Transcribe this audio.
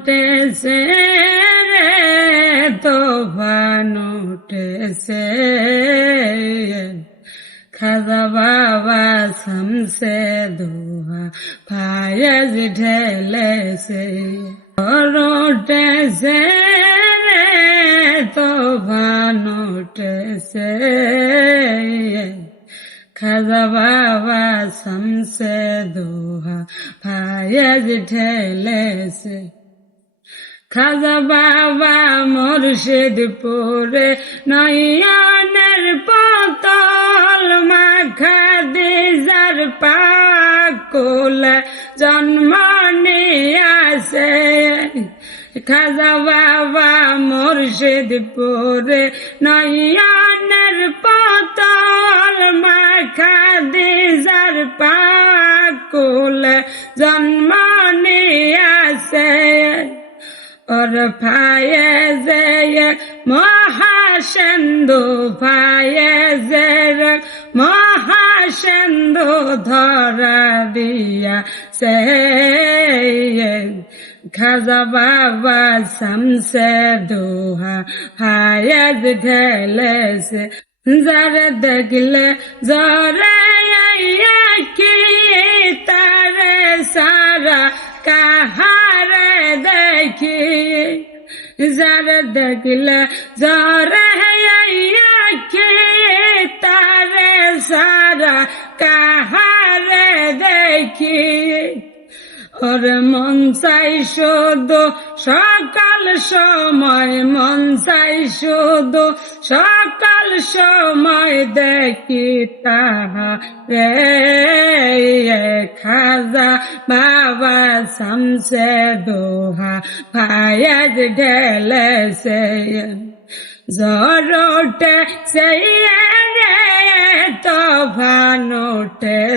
उठेছে রে তুফান उठेছে খাজা বাবা শামসে দোহা ফায়েজ ঢেলেছে উঠেছে রে তুফান उठेছে খাজা বাবা শামসে দোহা ফায়েজ ঢেলেছে খাজা বাবা মুর্শিদপুরে নয়নের পতল মাখা দিজার পাকুলে জন্ম নিয়াছে খাজা বাবা মুর্শিদপুরে নয়নের পতল মাখা দিজার পাকুলে জন্ম নিয়াছে और फायेज़े महासिंधु फायेज़े महासिंधु धरा दिया से खाजा बाबा शामसे दोहा फायेज ढेलेছে যারে দেখলে জরে কি তারে সারা কাহারে দেখি যারে দেখলে জরে কি তারে সারা কাহারে দেখি ওরে মন চাই শুধু সকাল সময় মন চাই শুধু সকাল সময় দেখি তাহারে খাজা বাবা শামসে দোহা ফায়েজ ঢেলেছে জ্বর উঠেছে রে তুফান উঠেছে